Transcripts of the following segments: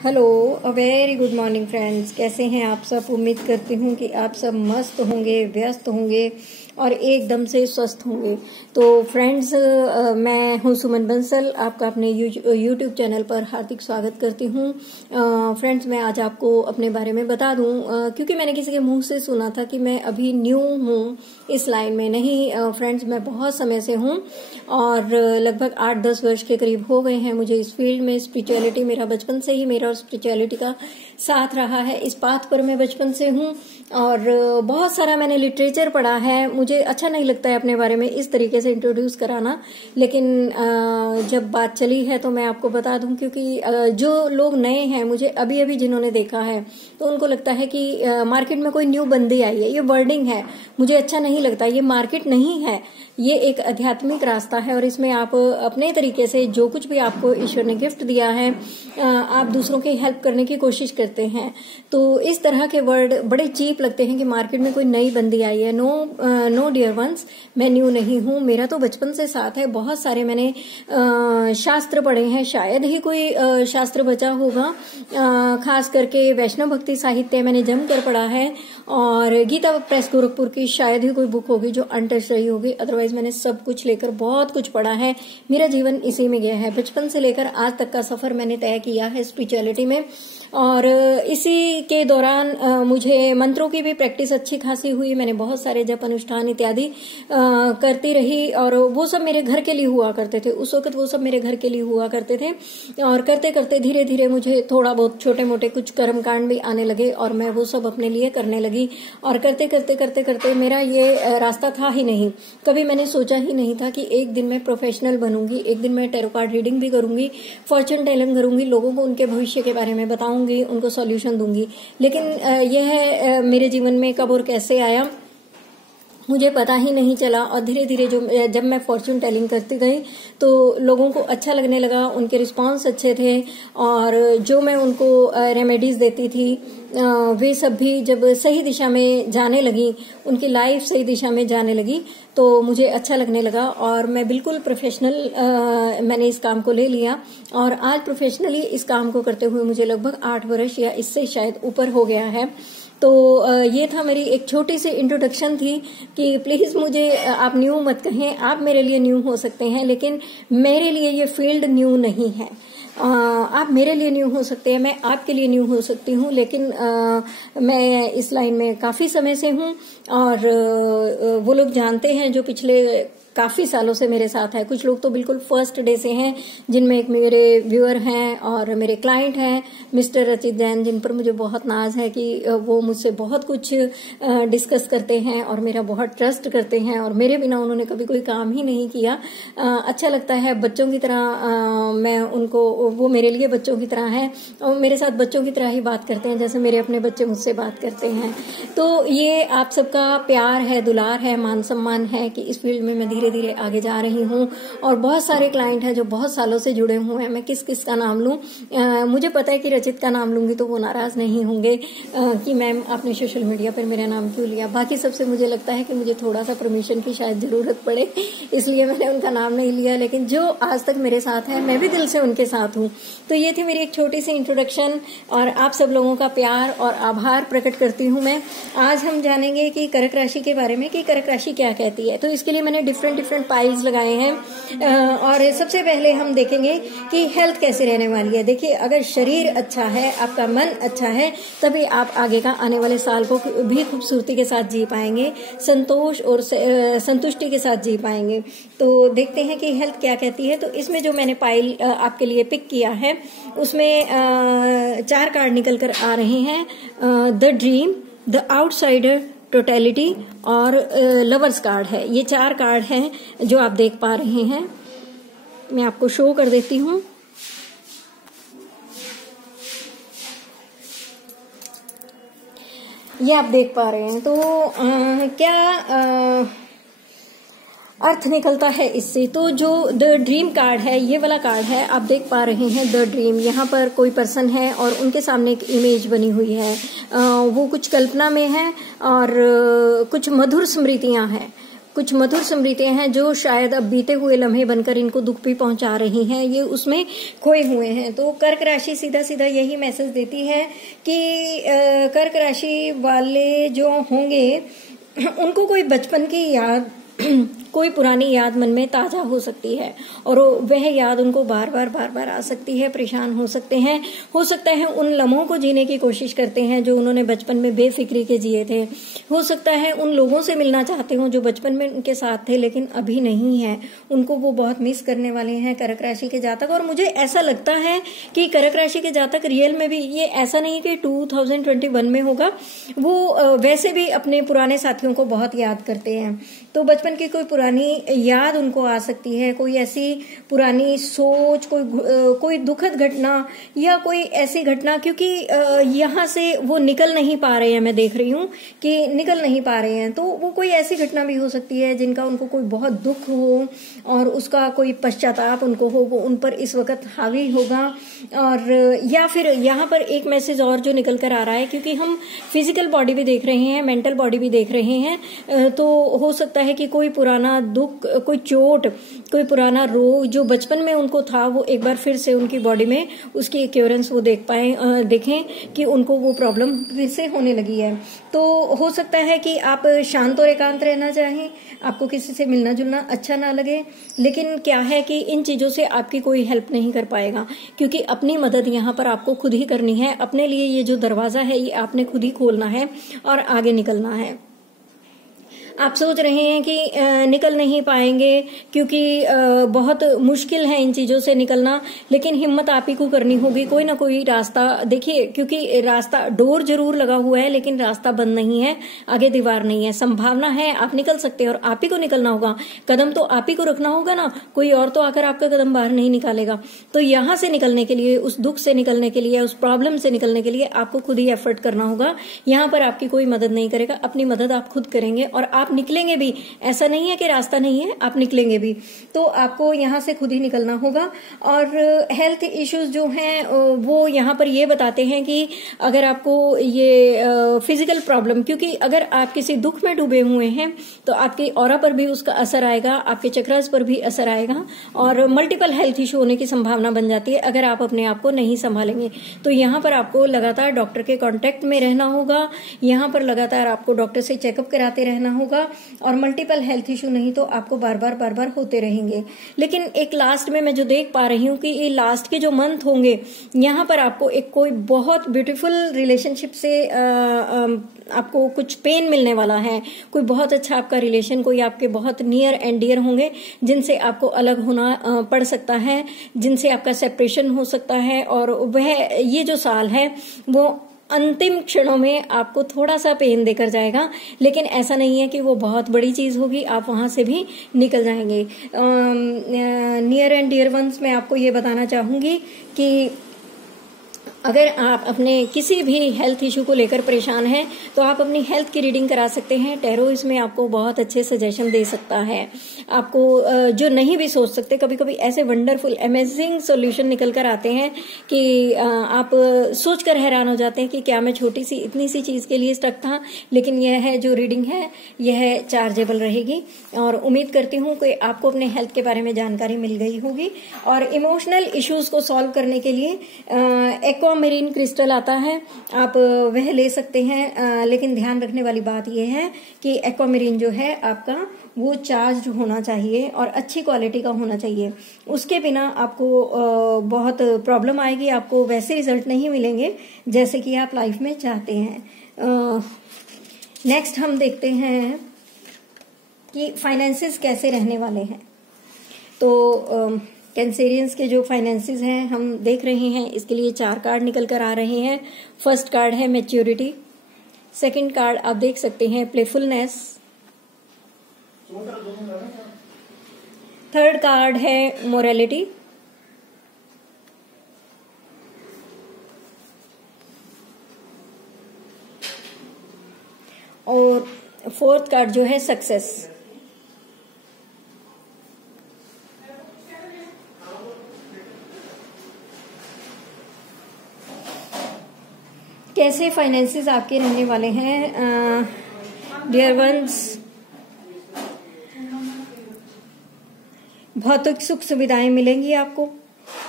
Hello, a very good morning friends. कैसे हैं आप सब? उम्मीद करती हूँ कि आप सब मस्त होंगे, व्यस्त होंगे और एकदम से स्वस्थ होंगे। तो फ्रेंड्स, मैं हूँ सुमन बंसल, आपका अपने यूट्यूब चैनल पर हार्दिक स्वागत करती हूँ। फ्रेंड्स, मैं आज आपको अपने बारे में बता दूँ, क्योंकि मैंने किसी के मुंह से सुना था कि मैं अभी न्यू हूँ इस लाइन में। नहीं फ्रेंड्स, मैं बहुत समय से हूँ और लगभग 8-10 वर्ष के करीब हो गए हैं मुझे इस फील्ड में। स्पिरिचुअलिटी मेरा बचपन से ही, मेरा और स्पिरिचुअलिटी का साथ रहा है। इस पाथ पर मैं बचपन से हूँ और बहुत सारा मैंने लिटरेचर पढ़ा है। मुझे अच्छा नहीं लगता है अपने बारे में इस तरीके से इंट्रोड्यूस कराना, लेकिन जब बात चली है तो मैं आपको बता दूं, क्योंकि जो लोग नए हैं, मुझे अभी अभी जिन्होंने देखा है, तो उनको लगता है कि मार्केट में कोई न्यू बंदी आई है। ये वर्डिंग है, मुझे अच्छा नहीं लगता। ये मार्केट नहीं है, ये एक आध्यात्मिक रास्ता है और इसमें आप अपने तरीके से जो कुछ भी आपको ईश्वर ने गिफ्ट दिया है, आप दूसरों की हेल्प करने की कोशिश करते हैं। तो इस तरह के वर्ड बड़े चीप लगते हैं कि मार्केट में कोई नई बंदी आई है। नो डियर वंस, मैं न्यू नहीं हूँ। मेरा तो बचपन से साथ है। बहुत सारे मैंने शास्त्र पढ़े हैं, शायद ही कोई शास्त्र बचा होगा। खास करके वैष्णव भक्ति साहित्य मैंने जमकर पढ़ा है और गीता प्रेस गोरखपुर की शायद ही कोई बुक होगी जो अनटच रही होगी। अदरवाइज मैंने सब कुछ लेकर बहुत कुछ पढ़ा है। मेरा जीवन इसी में गया है। बचपन से लेकर आज तक का सफर मैंने तय किया है स्पिरिचुअलिटी में और इसी के दौरान मुझे मंत्रों की भी प्रैक्टिस अच्छी खासी हुई। मैंने बहुत सारे जप अनुष्ठान इत्यादि करती रही और वो सब मेरे घर के लिए हुआ करते थे। उस वक्त वो सब मेरे घर के लिए हुआ करते थे और करते करते धीरे धीरे मुझे थोड़ा बहुत छोटे मोटे कुछ कर्मकांड भी आने लगे और मैं वो सब अपने लिए करने लगी। और करते करते करते करते मेरा ये रास्ता था ही नहीं। कभी मैंने सोचा ही नहीं था कि एक दिन मैं प्रोफेशनल बनूंगी, एक दिन मैं टैरो कार्ड रीडिंग भी करूंगी, फॉर्चून टेलिंग करूंगी, लोगों को उनके भविष्य के बारे में बताऊंगी, उनको सॉल्यूशन दूंगी। लेकिन यह मेरे जीवन में कब और कैसे आया मुझे पता ही नहीं चला। और धीरे धीरे जब मैं फॉर्चून टेलिंग करती गई तो लोगों को अच्छा लगने लगा, उनके रिस्पांस अच्छे थे और जो मैं उनको रेमेडीज देती थी वे सब भी जब सही दिशा में जाने लगी, उनकी लाइफ सही दिशा में जाने लगी, तो मुझे अच्छा लगने लगा और मैं बिल्कुल प्रोफेशनल मैंने इस काम को ले लिया। और आज प्रोफेशनली इस काम को करते हुए मुझे लगभग 8 वर्ष या इससे शायद ऊपर हो गया है। तो ये था मेरी एक छोटी सी इंट्रोडक्शन थी कि प्लीज मुझे आप न्यू मत कहें। आप मेरे लिए न्यू हो सकते हैं, लेकिन मेरे लिए ये फील्ड न्यू नहीं है। आप मेरे लिए न्यू हो सकते हैं, मैं आपके लिए न्यू हो सकती हूँ, लेकिन मैं इस लाइन में काफी समय से हूँ और वो लोग जानते हैं जो पिछले काफी सालों से मेरे साथ है। कुछ लोग तो बिल्कुल फर्स्ट डे से हैं, जिनमें एक मेरे व्यूअर हैं और मेरे क्लाइंट हैं मिस्टर रचित जैन, जिन पर मुझे बहुत नाज है कि वो मुझसे बहुत कुछ डिस्कस करते हैं और मेरा बहुत ट्रस्ट करते हैं और मेरे बिना उन्होंने कभी कोई काम ही नहीं किया। अच्छा लगता है, बच्चों की तरह मैं उनको, वो मेरे लिए बच्चों की तरह है और मेरे साथ बच्चों की तरह ही बात करते हैं जैसे मेरे अपने बच्चे मुझसे बात करते हैं। तो ये आप सबका प्यार है, दुलार है, मान सम्मान है कि इस फील्ड में मैं धीरे धीरे आगे जा रही हूँ और बहुत सारे क्लाइंट हैं जो बहुत सालों से जुड़े हुए हैं। मैं किस किस का नाम लूं? मुझे पता है कि रचित का नाम लूंगी तो वो नाराज नहीं होंगे कि मैम आपने सोशल मीडिया पर मेरा नाम क्यों लिया। बाकी सबसे मुझे लगता है कि मुझे थोड़ा सा परमिशन की शायद जरूरत पड़े, इसलिए मैंने उनका नाम नहीं लिया। लेकिन जो आज तक मेरे साथ है, मैं भी दिल से उनके साथ हूँ। तो ये थी मेरी एक छोटी सी इंट्रोडक्शन और आप सब लोगों का प्यार और आभार प्रकट करती हूँ मैं। आज हम जानेंगे कि कर्क राशि के बारे में, कि कर्क राशि क्या कहती है। तो इसके लिए मैंने डिफरेंट पाइल्स लगाए हैं और सबसे पहले हम देखेंगे कि हेल्थ कैसे रहने वाली है। देखिए, अगर शरीर अच्छा है, आपका मन अच्छा है, तभी आप आगे का आने वाले साल को भी खूबसूरती के साथ जी पाएंगे, संतोष और संतुष्टि के साथ जी पाएंगे। तो देखते हैं कि हेल्थ क्या कहती है। तो इसमें जो मैंने पाइल आपके लिए पिक किया है उसमें 4 कार्ड निकल कर आ रहे हैं। The dream, the outsider, totality और लवर्स कार्ड है। ये 4 कार्ड हैं जो आप देख पा रहे हैं। मैं आपको शो कर देती हूँ। ये आप देख पा रहे हैं। तो क्या अर्थ निकलता है इससे? तो जो द ड्रीम कार्ड है, ये वाला कार्ड है, आप देख पा रहे हैं द ड्रीम। यहाँ पर कोई पर्सन है और उनके सामने एक इमेज बनी हुई है। वो कुछ कल्पना में है और कुछ मधुर स्मृतियां हैं। कुछ मधुर स्मृतियां हैं जो शायद अब बीते हुए लम्हे बनकर इनको दुख भी पहुंचा रही हैं, ये उसमें खोए हुए हैं। तो कर्क राशि सीधा सीधा यही मैसेज देती है कि कर्क राशि वाले जो होंगे उनको कोई बचपन की याद कोई पुरानी याद मन में ताजा हो सकती है और वह याद उनको बार बार आ सकती है, परेशान हो सकते हैं। हो सकता है उन लम्हों को जीने की कोशिश करते हैं जो उन्होंने बचपन में बेफिक्री के जिए थे। हो सकता है उन लोगों से मिलना चाहते हो जो बचपन में उनके साथ थे लेकिन अभी नहीं है, उनको वो बहुत मिस करने वाले हैं कर्क राशि के जातक। और मुझे ऐसा लगता है कि कर्क राशि के जातक रियल में भी, ये ऐसा नहीं कि 2021 में होगा, वो वैसे भी अपने पुराने साथियों को बहुत याद करते हैं। तो बचपन की कोई पुरानी याद उनको आ सकती है, कोई ऐसी पुरानी सोच, कोई दुखद घटना या कोई ऐसी घटना, क्योंकि यहाँ से वो निकल नहीं पा रहे हैं, मैं देख रही हूँ कि निकल नहीं पा रहे हैं। तो वो कोई ऐसी घटना भी हो सकती है जिनका उनको कोई बहुत दुख हो और उसका कोई पश्चाताप उनको हो, वो उन पर इस वक्त हावी होगा। और या फिर यहाँ पर एक मैसेज और जो निकल कर आ रहा है, क्योंकि हम फिजिकल बॉडी भी देख रहे हैं, मेंटल बॉडी भी देख रहे हैं, तो हो सकता है कि कोई पुराना दुख, कोई चोट, कोई पुराना रोग जो बचपन में उनको था वो एक बार फिर से उनकी बॉडी में उसकी एक्यूरेंस वो देखें कि उनको वो प्रॉब्लम फिर से होने लगी है। तो हो सकता है कि आप शांत और एकांत रहना चाहें, आपको किसी से मिलना जुलना अच्छा ना लगे, लेकिन क्या है कि इन चीजों से आपकी कोई हेल्प नहीं कर पाएगा, क्योंकि अपनी मदद यहाँ पर आपको खुद ही करनी है। अपने लिए ये जो दरवाजा है ये आपने खुद ही खोलना है और आगे निकलना है। आप सोच रहे हैं कि निकल नहीं पाएंगे क्योंकि बहुत मुश्किल है इन चीजों से निकलना, लेकिन हिम्मत आप ही को करनी होगी। कोई ना कोई रास्ता देखिए, क्योंकि रास्ता, डोर जरूर लगा हुआ है लेकिन रास्ता बंद नहीं है, आगे दीवार नहीं है, संभावना है, आप निकल सकते हैं और आप ही को निकलना होगा। कदम तो आप ही को रखना होगा ना, कोई और तो आकर आपका कदम बाहर नहीं निकालेगा। तो यहां से निकलने के लिए, उस दुख से निकलने के लिए, उस प्रॉब्लम से निकलने के लिए आपको खुद ही एफर्ट करना होगा। यहां पर आपकी कोई मदद नहीं करेगा, अपनी मदद आप खुद करेंगे और आप निकलेंगे भी। ऐसा नहीं है कि रास्ता नहीं है, आप निकलेंगे भी। तो आपको यहां से खुद ही निकलना होगा। और हेल्थ इश्यूज जो हैं वो यहां पर ये बताते हैं कि अगर आपको ये फिजिकल प्रॉब्लम, क्योंकि अगर आप किसी दुख में डूबे हुए हैं तो आपके ऑरा पर भी उसका असर आएगा, आपके चक्रस पर भी असर आएगा और मल्टीपल हेल्थ इश्यू होने की संभावना बन जाती है अगर आप अपने आप को नहीं संभालेंगे। तो यहां पर आपको लगातार डॉक्टर के कांटेक्ट में रहना होगा, यहां पर लगातार आपको डॉक्टर से चेकअप कराते रहना होगा और मल्टीपल हेल्थ इश्यू नहीं तो आपको बार बार होते रहेंगे। लेकिन एक लास्ट में मैं जो देख पा रही हूँ कि ये लास्ट के जो मंथ होंगे, यहाँ पर आपको एक कोई बहुत ब्यूटीफुल रिलेशनशिप से आपको कुछ पेन मिलने वाला है। कोई बहुत अच्छा आपका रिलेशन, कोई आपके बहुत नियर एंड डियर होंगे जिनसे आपको अलग होना पड़ सकता है, जिनसे आपका सेपरेशन हो सकता है। और वह ये जो साल है वो अंतिम क्षणों में आपको थोड़ा सा पेन देकर जाएगा, लेकिन ऐसा नहीं है कि वो बहुत बड़ी चीज होगी, आप वहां से भी निकल जाएंगे। नियर एंड डियर वंस मैं आपको ये बताना चाहूंगी कि अगर आप अपने किसी भी हेल्थ इशू को लेकर परेशान हैं तो आप अपनी हेल्थ की रीडिंग करा सकते हैं। टैरो इसमें आपको बहुत अच्छे सजेशन दे सकता है। आपको जो नहीं भी सोच सकते, कभी कभी ऐसे वंडरफुल अमेजिंग सॉल्यूशन निकल कर आते हैं कि आप सोचकर हैरान हो जाते हैं कि क्या मैं छोटी सी इतनी सी चीज के लिए स्टक था। लेकिन यह है जो रीडिंग है यह चार्जेबल रहेगी और उम्मीद करती हूँ कि आपको अपने हेल्थ के बारे में जानकारी मिल गई होगी। और इमोशनल इश्यूज को सॉल्व करने के लिए एक्वामेरीन क्रिस्टल आता है, आप वह ले सकते हैं। लेकिन ध्यान रखने वाली बात यह है कि एक्वामेरीन जो है आपका वो चार्ज होना चाहिए और अच्छी क्वालिटी का होना चाहिए। उसके बिना आपको बहुत प्रॉब्लम आएगी, आपको वैसे रिजल्ट नहीं मिलेंगे जैसे कि आप लाइफ में चाहते हैं। नेक्स्ट हम देखते हैं कि फाइनेंसेस कैसे रहने वाले हैं। तो कैंसेरियंस के जो फाइनेंसेस हैं हम देख रहे हैं, इसके लिए 4 कार्ड निकल कर आ रहे हैं। फर्स्ट कार्ड है मैच्योरिटी, सेकंड कार्ड आप देख सकते हैं प्लेफुलनेस, थर्ड कार्ड है मोरालिटी, और फोर्थ कार्ड जो है सक्सेस। कैसे फाइनेंसेस आपके रहने वाले हैं डियर वंस। भौतिक सुख सुविधाएं मिलेंगी आपको,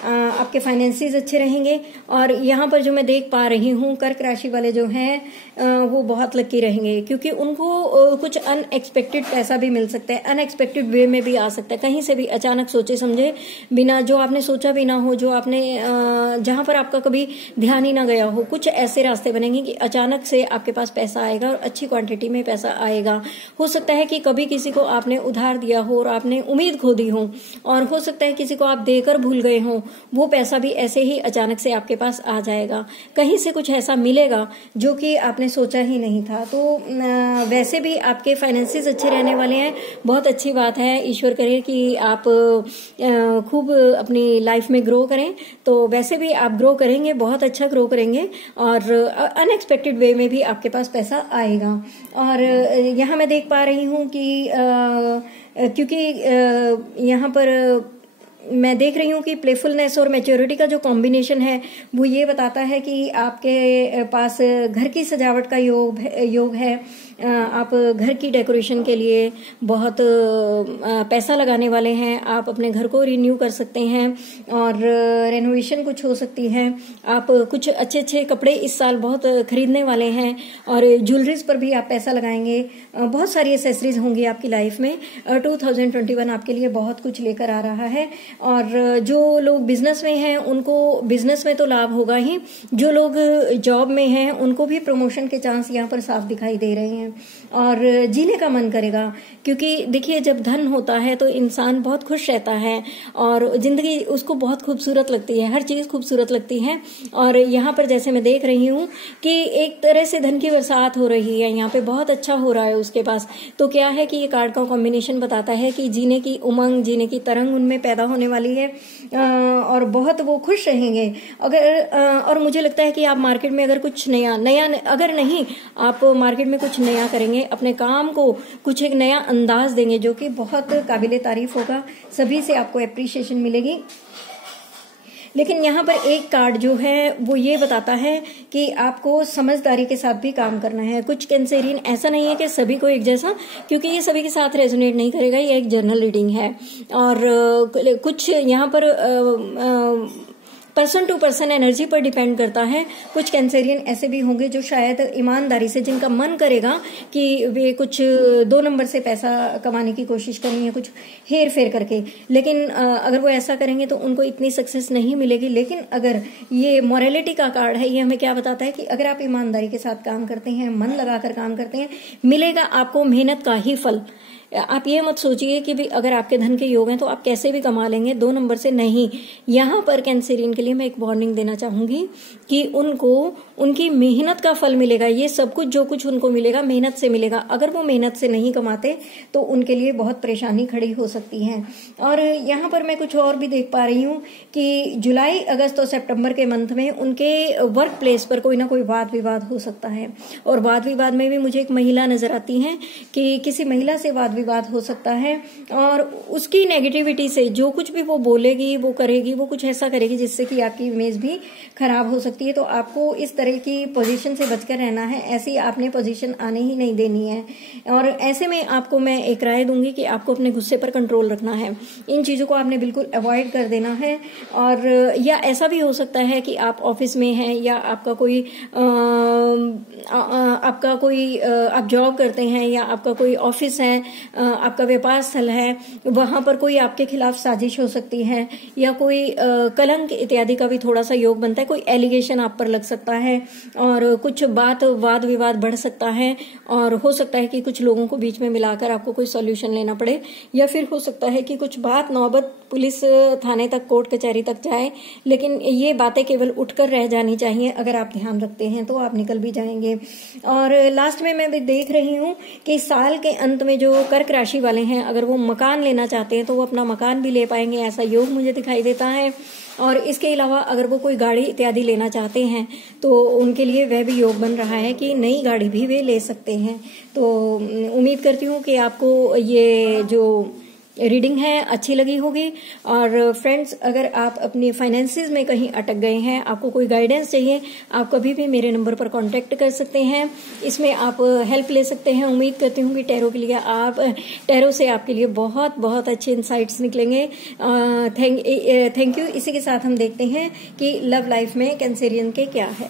आपके फाइनेंसेस अच्छे रहेंगे। और यहाँ पर जो मैं देख पा रही हूँ, कर्क राशि वाले जो हैं वो बहुत लकी रहेंगे, क्योंकि उनको कुछ अनएक्सपेक्टेड पैसा भी मिल सकता है, अनएक्सपेक्टेड वे में भी आ सकता है, कहीं से भी अचानक सोचे समझे बिना, जो आपने सोचा भी ना हो, जो आपने जहां पर आपका कभी ध्यान ही ना गया हो, कुछ ऐसे रास्ते बनेंगे कि अचानक से आपके पास पैसा आएगा और अच्छी क्वांटिटी में पैसा आएगा। हो सकता है कि कभी किसी को आपने उधार दिया हो और आपने उम्मीद खो दी हो, और हो सकता है किसी को आप देकर भूल गए हो, वो पैसा भी ऐसे ही अचानक से आपके पास आ जाएगा। कहीं से कुछ ऐसा मिलेगा जो कि आपने सोचा ही नहीं था। तो वैसे भी आपके फाइनेंसेस अच्छे रहने वाले हैं, बहुत अच्छी बात है। ईश्वर करे कि आप खूब अपनी लाइफ में ग्रो करें। तो वैसे भी आप ग्रो करेंगे, बहुत अच्छा ग्रो करेंगे, और अनएक्सपेक्टेड वे में भी आपके पास पैसा आएगा। और यहाँ मैं देख पा रही हूँ कि क्योंकि यहाँ पर मैं देख रही हूँ कि प्लेफुलनेस और मैच्योरिटी का जो कॉम्बिनेशन है वो ये बताता है कि आपके पास घर की सजावट का योग है। आप घर की डेकोरेशन के लिए बहुत पैसा लगाने वाले हैं। आप अपने घर को रिन्यू कर सकते हैं और रेनोवेशन कुछ हो सकती है। आप कुछ अच्छे अच्छे कपड़े इस साल बहुत खरीदने वाले हैं, और ज्वेलरीज पर भी आप पैसा लगाएंगे। बहुत सारी एसेसरीज होंगी आपकी लाइफ में। 2021 आपके लिए बहुत कुछ लेकर आ रहा है। और जो लोग बिजनेस में हैं उनको बिजनेस में तो लाभ होगा ही, जो लोग जॉब में हैं उनको भी प्रमोशन के चांस यहाँ पर साफ दिखाई दे रहे हैं, और जीने का मन करेगा। क्योंकि देखिए, जब धन होता है तो इंसान बहुत खुश रहता है और जिंदगी उसको बहुत खूबसूरत लगती है, हर चीज खूबसूरत लगती है। और यहाँ पर जैसे मैं देख रही हूँ कि एक तरह से धन की बरसात हो रही है, यहाँ पे बहुत अच्छा हो रहा है उसके पास। तो क्या है कि ये कार्ड का कॉम्बिनेशन बताता है कि जीने की उमंग, जीने की तरंग उनमें पैदा होने वाली है, और बहुत वो खुश रहेंगे। अगर और मुझे लगता है कि आप मार्केट में अगर कुछ नया अगर नहीं, आप मार्केट में कुछ नया करेंगे, अपने काम को कुछ एक नया अंदाज देंगे जो कि बहुत काबिले तारीफ होगा, सभी से आपको एप्रिसिएशन मिलेगी। लेकिन यहाँ पर एक कार्ड जो है वो ये बताता है कि आपको समझदारी के साथ भी काम करना है। कुछ कैंसेरियन, ऐसा नहीं है कि सभी को एक जैसा, क्योंकि ये सभी के साथ रेजोनेट नहीं करेगा, ये एक जनरल रीडिंग है। और कुछ यहाँ पर पर्सन टू पर्सन एनर्जी पर डिपेंड करता है। कुछ कैंसेरियन ऐसे भी होंगे जो शायद ईमानदारी से, जिनका मन करेगा कि वे कुछ 2 नंबर से पैसा कमाने की कोशिश करेंगे, कुछ हेर फेर करके, लेकिन अगर वो ऐसा करेंगे तो उनको इतनी सक्सेस नहीं मिलेगी। लेकिन अगर ये मॉरलिटी का कार्ड है, ये हमें क्या बताता है कि अगर आप ईमानदारी के साथ काम करते हैं, मन लगाकर काम करते हैं, मिलेगा आपको मेहनत का ही फल। आप ये मत सोचिए कि भी अगर आपके धन के योग हैं तो आप कैसे भी कमा लेंगे, 2 नंबर से नहीं। यहाँ पर कैंसेरियन के लिए मैं एक वार्निंग देना चाहूंगी कि उनको उनकी मेहनत का फल मिलेगा। ये सब कुछ जो कुछ उनको मिलेगा मेहनत से मिलेगा। अगर वो मेहनत से नहीं कमाते तो उनके लिए बहुत परेशानी खड़ी हो सकती है। और यहाँ पर मैं कुछ और भी देख पा रही हूँ कि जुलाई, अगस्त और सितंबर के मंथ में उनके वर्क प्लेस पर कोई ना कोई वाद विवाद हो सकता है। और वाद विवाद में भी मुझे एक महिला नजर आती है कि किसी महिला से वाद विवाद हो सकता है, और उसकी नेगेटिविटी से जो कुछ भी वो बोलेगी, वो करेगी, वो कुछ ऐसा करेगी जिससे कि आपकी इमेज भी खराब हो सकती है। तो आपको इस तरह की पोजीशन से बचकर रहना है, ऐसी आपने पोजीशन आने ही नहीं देनी है। और ऐसे में आपको मैं एक राय दूंगी कि आपको अपने गुस्से पर कंट्रोल रखना है, इन चीजों को आपने बिल्कुल अवॉइड कर देना है। और या ऐसा भी हो सकता है कि आप ऑफिस में हैं या आपका कोई आप जॉब करते हैं या आपका कोई ऑफिस है, आपका व्यापार स्थल है, वहां पर कोई आपके खिलाफ साजिश हो सकती है, या कोई कलंक इत्यादि का भी थोड़ा सा योग बनता है। कोई एलिगेशन आप पर लग सकता है और कुछ वाद विवाद बढ़ सकता है, और हो सकता है कि कुछ लोगों को बीच में मिलाकर आपको कोई सॉल्यूशन लेना पड़े, या फिर हो सकता है कि कुछ बात नौबत पुलिस थाने तक, कोर्ट कचहरी तक जाए। लेकिन ये बातें केवल उठकर रह जानी चाहिए। अगर आप ध्यान रखते हैं तो आप निकल भी जाएंगे। और लास्ट में मैं भी देख रही हूँ कि साल के अंत में जो कर्क राशि वाले हैं, अगर वो मकान लेना चाहते हैं तो वो अपना मकान भी ले पाएंगे, ऐसा योग मुझे दिखाई देता है। और इसके अलावा अगर वो कोई गाड़ी इत्यादि लेना चाहते हैं तो उनके लिए वह भी योग बन रहा है कि नई गाड़ी भी वे ले सकते हैं। तो उम्मीद करती हूँ कि आपको ये जो रीडिंग है अच्छी लगी होगी। और फ्रेंड्स, अगर आप अपनी फाइनेंसेस में कहीं अटक गए हैं, आपको कोई गाइडेंस चाहिए, आप कभी भी मेरे नंबर पर कांटेक्ट कर सकते हैं। इसमें आप हेल्प ले सकते हैं। उम्मीद करती हूँ कि टैरो के लिए टैरो से आपके लिए बहुत बहुत अच्छे इंसाइट्स निकलेंगे। Thank you. इसी के साथ हम देखते हैं कि लव लाइफ में कैंसेरियन के क्या है।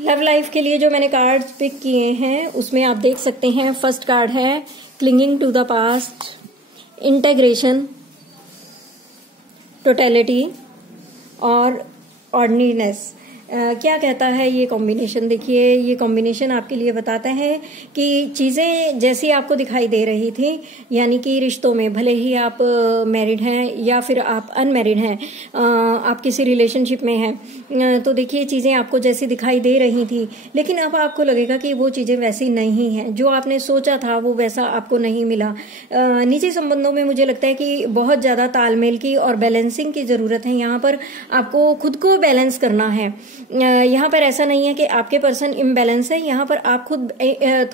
लव लाइफ के लिए जो मैंने कार्ड्स पिक किए हैं उसमें आप देख सकते हैं, फर्स्ट कार्ड है clinging to the past, integration, totality और ऑर्डिनरीनेस। क्या कहता है ये कॉम्बिनेशन? देखिए, ये कॉम्बिनेशन आपके लिए बताता है कि चीजें जैसी आपको दिखाई दे रही थी, यानी कि रिश्तों में भले ही आप मैरिड हैं या फिर आप अनमैरिड हैं, आप किसी रिलेशनशिप में हैं, तो देखिए चीजें आपको जैसी दिखाई दे रही थी, लेकिन अब आपको लगेगा कि वो चीजें वैसी नहीं हैं। जो आपने सोचा था वो वैसा आपको नहीं मिला। निजी संबंधों में मुझे लगता है कि बहुत ज्यादा तालमेल की और बैलेंसिंग की जरूरत है। यहाँ पर आपको खुद को बैलेंस करना है। यहाँ पर ऐसा नहीं है कि आपके पर्सन इम्बैलेंस है, यहाँ पर आप खुद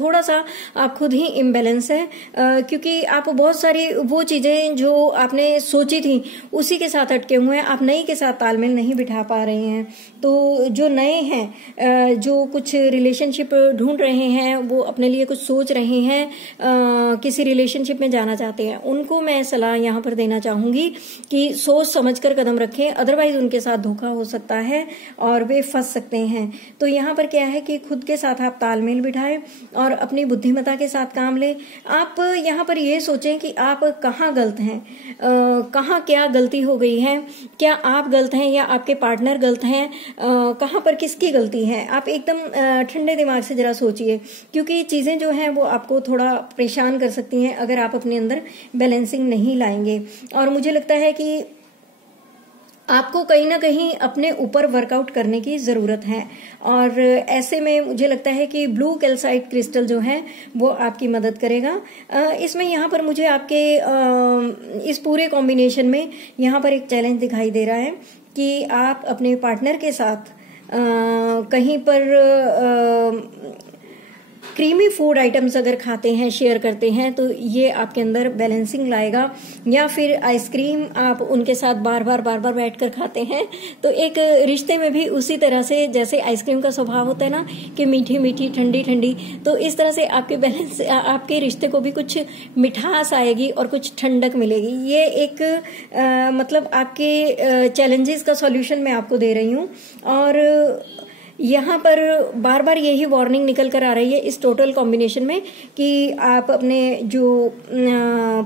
थोड़ा सा आप खुद ही इम्बैलेंस है, क्योंकि आप बहुत सारी वो चीजें जो आपने सोची थी उसी के साथ अटके हुए हैं। आप नई के साथ तालमेल नहीं बिठा पा रहे हैं। तो जो नए हैं, जो कुछ रिलेशनशिप ढूंढ रहे हैं, वो अपने लिए कुछ सोच रहे हैं, किसी रिलेशनशिप में जाना चाहते हैं, उनको मैं सलाह यहाँ पर देना चाहूंगी कि सोच समझकर कदम रखें, अदरवाइज उनके साथ धोखा हो सकता है और वे फंस सकते हैं। तो यहाँ पर क्या है कि खुद के साथ आप तालमेल बिठाएं और अपनी बुद्धिमत्ता के साथ काम लें। आप यहाँ पर ये सोचें कि आप कहाँ गलत हैं, कहाँ क्या गलती हो गई है, क्या आप गलत हैं या आपके पार्टनर गलत हैं, कहाँ पर किसकी गलती है। आप एकदम ठंडे दिमाग से जरा सोचिए, क्योंकि चीजें जो हैं वो आपको थोड़ा परेशान कर सकती हैं अगर आप अपने अंदर बैलेंसिंग नहीं लाएंगे। और मुझे लगता है कि आपको कहीं ना कहीं अपने ऊपर वर्कआउट करने की जरूरत है। और ऐसे में मुझे लगता है कि ब्लू कैल्साइट क्रिस्टल जो है वो आपकी मदद करेगा। इसमें यहाँ पर मुझे आपके इस पूरे कॉम्बिनेशन में यहाँ पर एक चैलेंज दिखाई दे रहा है कि आप अपने पार्टनर के साथ कहीं पर क्रीमी फूड आइटम्स अगर खाते हैं, शेयर करते हैं, तो ये आपके अंदर बैलेंसिंग लाएगा। या फिर आइसक्रीम आप उनके साथ बार बार बैठकर खाते हैं, तो एक रिश्ते में भी उसी तरह से, जैसे आइसक्रीम का स्वभाव होता है ना कि मीठी मीठी ठंडी ठंडी, तो इस तरह से आपके रिश्ते को भी कुछ मिठास आएगी और कुछ ठंडक मिलेगी। ये एक मतलब आपके चैलेंजेस का सॉल्यूशन मैं आपको दे रही हूँ। और यहाँ पर बार बार यही वार्निंग निकल कर आ रही है इस टोटल कॉम्बिनेशन में कि आप अपने जो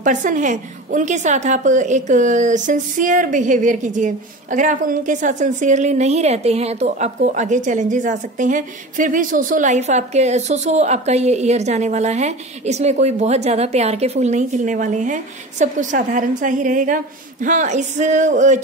पर्सन हैं उनके साथ आप एक सिंसियर बिहेवियर कीजिए। अगर आप उनके साथ सिंसियरली नहीं रहते हैं तो आपको आगे चैलेंजेस आ सकते हैं। फिर भी लाइफ आपके आपका ये ईयर जाने वाला है, इसमें कोई बहुत ज्यादा प्यार के फूल नहीं खिलने वाले हैं, सब कुछ साधारण सा ही रहेगा। हाँ, इस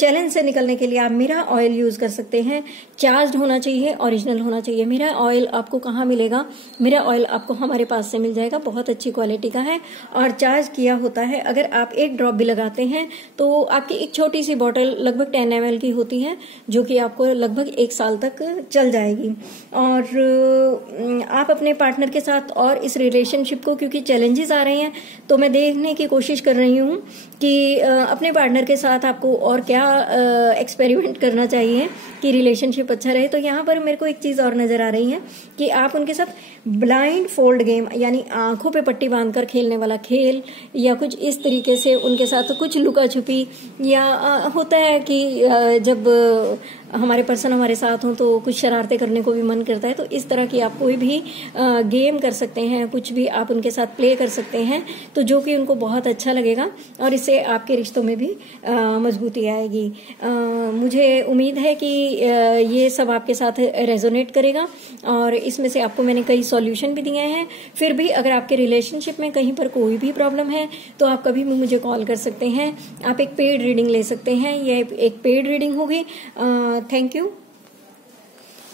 चैलेंज से निकलने के लिए आप मीरा ऑयल यूज कर सकते हैं। चार्ज होना चाहिए, ओरिजिनल होना चाहिए। मीरा ऑयल आपको कहाँ मिलेगा? मीरा ऑयल आपको हमारे पास से मिल जाएगा, बहुत अच्छी क्वालिटी का है और चार्ज किया होता है। अगर आप एक ड्रॉप भी लगाते हैं तो आपकी एक छोटी सी बॉटल लगभग 10 ml की होती है, जो कि आपको लगभग 1 साल तक चल जाएगी। और आप अपने पार्टनर के साथ और इस रिलेशनशिप को, क्योंकि चैलेंजेस आ रहे हैं, तो मैं देखने की कोशिश कर रही हूँ कि अपने पार्टनर के साथ आपको और क्या एक्सपेरिमेंट करना चाहिए कि रिलेशनशिप अच्छा रहे। तो यहाँ पर मेरे को एक चीज और नजर आ रही है कि आप उनके साथ ब्लाइंड फोल्ड गेम, यानी आंखों पे पट्टी बांधकर खेलने वाला खेल, या कुछ इस तरीके से उनके साथ कुछ लुका छुपी, या होता है कि जब हमारे पर्सन हमारे साथ हों तो कुछ शरारतें करने को भी मन करता है। तो इस तरह की आप कोई भी गेम कर सकते हैं, कुछ भी आप उनके साथ प्ले कर सकते हैं, तो जो कि उनको बहुत अच्छा लगेगा और इससे आपके रिश्तों में भी मजबूती आएगी। मुझे उम्मीद है कि ये सब आपके साथ रेजोनेट करेगा और इसमें से आपको मैंने कई सॉल्यूशन भी दिए हैं। फिर भी अगर आपके रिलेशनशिप में कहीं पर कोई भी प्रॉब्लम है तो आप कभी भी मुझे कॉल कर सकते हैं। आप एक पेड रीडिंग ले सकते हैं, ये एक पेड रीडिंग होगी। Thank you.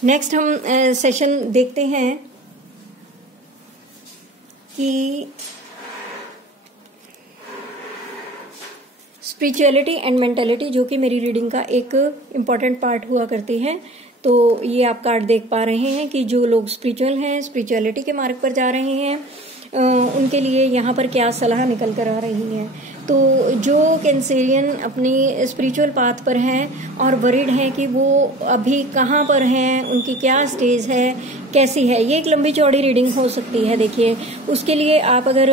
नेक्स्ट हम सेशन देखते हैं कि स्पिरिचुअलिटी एंड मेंटालिटी, जो कि मेरी रीडिंग का एक इम्पॉर्टेंट पार्ट हुआ करती है। तो ये आप कार्ड देख पा रहे हैं कि जो लोग स्पिरिचुअल हैं, स्पिरिचुअलिटी के मार्ग पर जा रहे हैं, उनके लिए यहाँ पर क्या सलाह निकल कर आ रही है। तो जो कैंसेरियन अपनी स्पिरिचुअल पाथ पर हैं और वरीड हैं कि वो अभी कहाँ पर हैं, उनकी क्या स्टेज है, कैसी है, ये एक लंबी चौड़ी रीडिंग हो सकती है। देखिए, उसके लिए आप अगर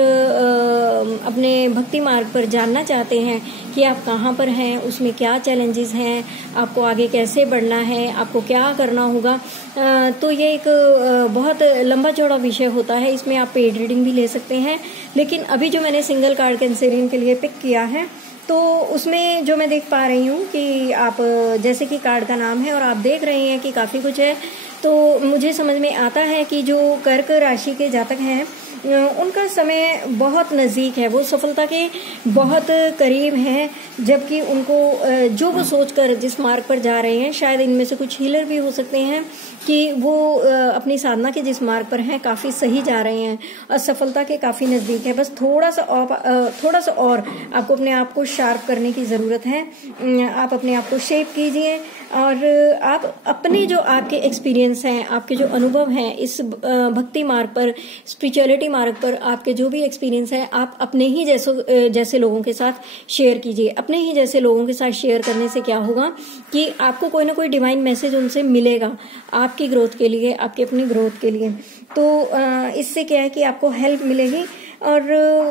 अपने भक्ति मार्ग पर जानना चाहते हैं कि आप कहाँ पर हैं, उसमें क्या चैलेंजेस हैं, आपको आगे कैसे बढ़ना है, आपको क्या करना होगा, तो ये एक बहुत लंबा चौड़ा विषय होता है। इसमें आप पेड रीडिंग भी ले सकते हैं। लेकिन अभी जो मैंने सिंगल कार्ड कैंसेरियन के लिए पिक किया है, तो उसमें जो मैं देख पा रही हूँ कि आप, जैसे कि कार्ड का नाम है और आप देख रहे हैं कि काफ़ी कुछ है, तो मुझे समझ में आता है कि जो कर्क राशि के जातक हैं उनका समय बहुत नज़दीक है, वो सफलता के बहुत करीब हैं। जबकि उनको जो वो सोचकर जिस मार्ग पर जा रहे हैं, शायद इनमें से कुछ हीलर भी हो सकते हैं कि वो अपनी साधना के जिस मार्ग पर हैं काफ़ी सही जा रहे हैं और सफलता के काफ़ी नज़दीक है। बस थोड़ा सा और आपको अपने आप को शार्प करने की ज़रूरत है। आप अपने आप को शेप कीजिए और आप अपने जो आपके एक्सपीरियंस हैं, आपके जो अनुभव हैं इस भक्ति मार्ग पर, स्पिरिचुअलिटी मार्ग पर, आपके जो भी एक्सपीरियंस है, आप अपने ही जैसे लोगों के साथ शेयर कीजिए। अपने ही जैसे लोगों के साथ शेयर करने से क्या होगा कि आपको कोई ना कोई डिवाइन मैसेज उनसे मिलेगा आपकी ग्रोथ के लिए, आपकी अपनी ग्रोथ के लिए। तो इससे क्या है कि आपको हेल्प मिलेगी। और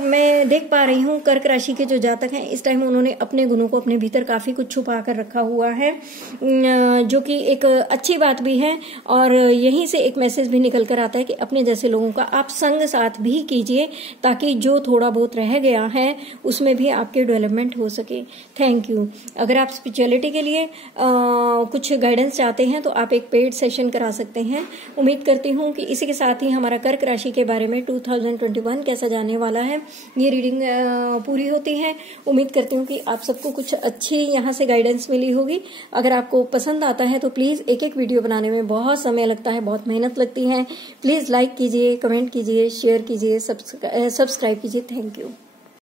मैं देख पा रही हूँ कर्क राशि के जो जातक हैं, इस टाइम उन्होंने अपने गुणों को अपने भीतर काफ़ी कुछ छुपा कर रखा हुआ है, जो कि एक अच्छी बात भी है। और यहीं से एक मैसेज भी निकल कर आता है कि अपने जैसे लोगों का आप संग साथ भी कीजिए, ताकि जो थोड़ा बहुत रह गया है उसमें भी आपके डेवलपमेंट हो सके। Thank you. अगर आप स्पिरिचुअलिटी के लिए कुछ गाइडेंस चाहते हैं तो आप एक पेड सेशन करा सकते हैं। उम्मीद करती हूँ कि इसी के साथ ही हमारा कर्क राशि के बारे में 2021 कैसा जाने वाला है, ये रीडिंग पूरी होती है। उम्मीद करती हूँ कि आप सबको कुछ अच्छी यहाँ से गाइडेंस मिली होगी। अगर आपको पसंद आता है तो प्लीज़, एक वीडियो बनाने में बहुत समय लगता है, बहुत मेहनत लगती है, प्लीज़ लाइक कीजिए, कमेंट कीजिए, शेयर कीजिए, सब्सक्राइब कीजिए। Thank you.